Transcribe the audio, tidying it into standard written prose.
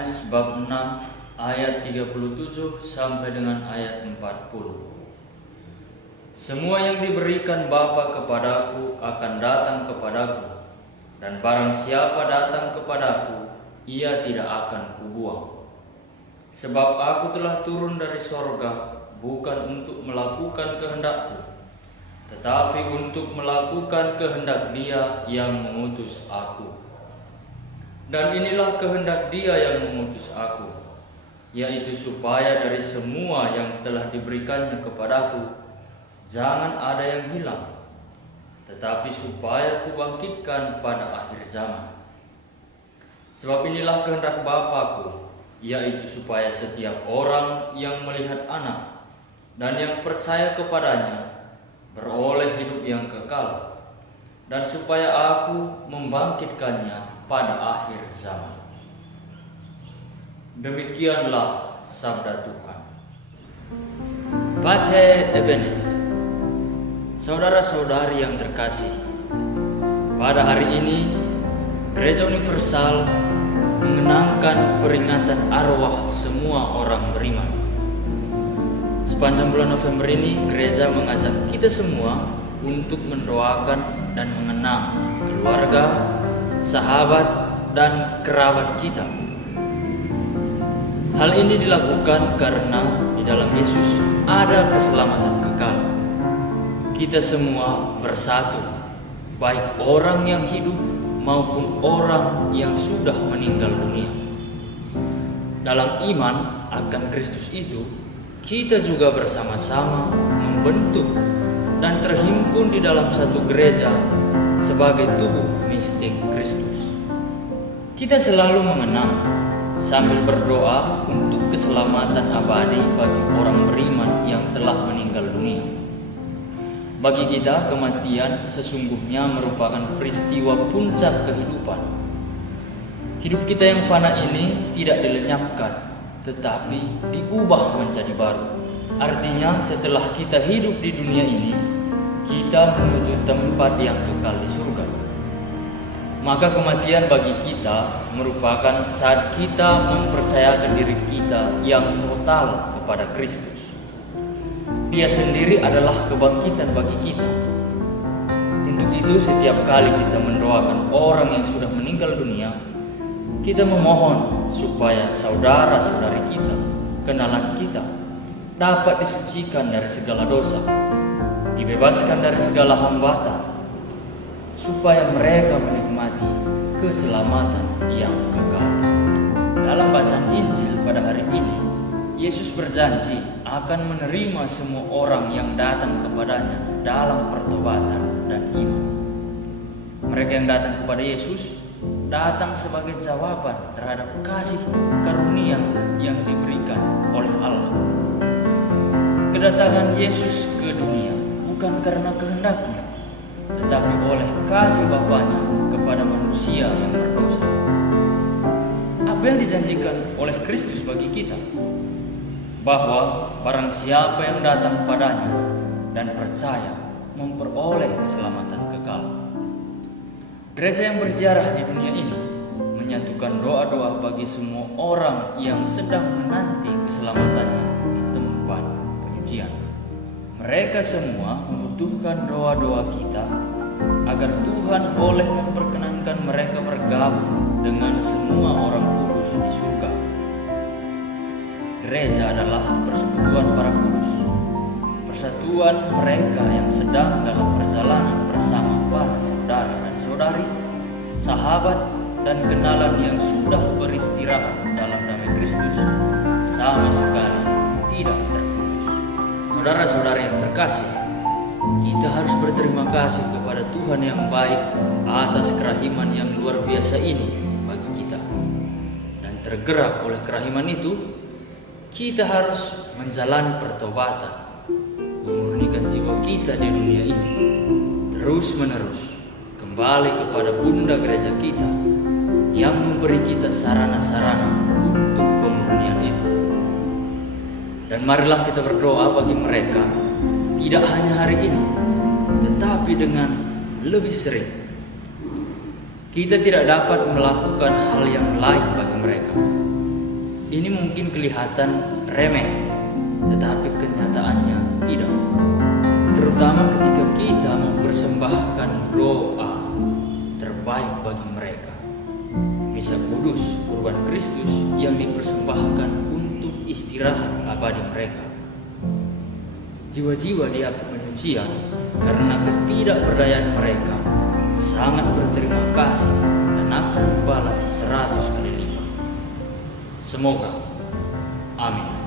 Yohanes bab 6 ayat 37 sampai dengan ayat 40. Semua yang diberikan Bapa kepadaku akan datang kepadaku, dan barang siapa datang kepadaku, ia tidak akan kubuang. Sebab aku telah turun dari sorga, bukan untuk melakukan kehendakku, tetapi untuk melakukan kehendak Dia yang mengutus aku. Dan inilah kehendak Dia yang mengutus aku, yaitu supaya dari semua yang telah diberikannya kepadaku, jangan ada yang hilang, tetapi supaya kubangkitkan pada akhir zaman. Sebab inilah kehendak Bapa-Ku, yaitu supaya setiap orang yang melihat Anak dan yang percaya kepadanya beroleh hidup yang kekal, dan supaya Aku membangkitkannya pada akhir zaman. Demikianlah sabda Tuhan. Pace ebene. Saudara-saudari yang terkasih, pada hari ini Gereja Universal mengenangkan peringatan arwah semua orang beriman. Sepanjang bulan November ini, gereja mengajak kita semua untuk mendoakan dan mengenang keluarga, sahabat, dan kerabat kita. Hal ini dilakukan karena di dalam Yesus ada keselamatan kekal. Kita semua bersatu, baik orang yang hidup maupun orang yang sudah meninggal dunia. Dalam iman akan Kristus itu, kita juga bersama-sama membentuk dan terhimpun di dalam satu gereja sebagai tubuh mistik Kristus. Kita selalu mengenang sambil berdoa untuk keselamatan abadi bagi orang beriman yang telah meninggal dunia. Bagi kita, kematian sesungguhnya merupakan peristiwa puncak kehidupan. Hidup kita yang fana ini tidak dilenyapkan, tetapi diubah menjadi baru. Artinya, setelah kita hidup di dunia ini, kita menuju tempat yang kekal di surga. Maka kematian bagi kita merupakan saat kita mempercayakan diri kita yang total kepada Kristus. Dia sendiri adalah kebangkitan bagi kita. Untuk itu, setiap kali kita mendoakan orang yang sudah meninggal dunia, kita memohon supaya saudara-saudari kita, kenalan kita, dapat disucikan dari segala dosa, dibebaskan dari segala hambatan, supaya mereka menikmati keselamatan yang kekal. Dalam bacaan Injil pada hari ini, Yesus berjanji akan menerima semua orang yang datang kepadanya dalam pertobatan dan iman. Mereka yang datang kepada Yesus datang sebagai jawaban terhadap kasih karunia yang diberikan oleh Allah. Kedatangan Yesus ke dunia bukan karena kehendaknya, tetapi oleh kasih Bapanya kepada manusia yang berdosa. Apa yang dijanjikan oleh Kristus bagi kita? Bahwa barang siapa yang datang padanya dan percaya memperoleh keselamatan kekal. Gereja yang berziarah di dunia ini menyatukan doa-doa bagi semua orang yang sedang menanti keselamatannya di tempat penyucian. Mereka semua membutuhkan doa-doa kita agar Tuhan boleh memperkenankan mereka bergabung dengan semua orang kudus di surga. Gereja adalah persekutuan para kudus, persatuan mereka yang sedang dalam perjalanan bersama para saudara dan saudari, sahabat dan kenalan yang sudah beristirahat dalam damai Kristus, sama sekali tidak terputus. Saudara-saudari yang terkasih, kita harus berterima kasih kepada Tuhan yang baik atas kerahiman yang luar biasa ini bagi kita. Dan tergerak oleh kerahiman itu, kita harus menjalani pertobatan, memurnikan jiwa kita di dunia ini, terus-menerus kembali kepada Bunda Gereja kita yang memberi kita sarana-sarana untuk pemurnian itu. Dan marilah kita berdoa bagi mereka, tidak hanya hari ini, tetapi dengan lebih sering. Kita tidak dapat melakukan hal yang lain bagi mereka, Ini mungkin kelihatan remeh, tetapi kenyataannya tidak. Terutama ketika kita mempersembahkan doa terbaik bagi mereka. Misa kudus, kurban Kristus yang dipersembahkan untuk istirahat abadi mereka. Jiwa-jiwa di api penyucian karena ketidakberdayaan mereka sangat berterima kasih dan akan membalas 100 kali lipat. Semoga. Amin.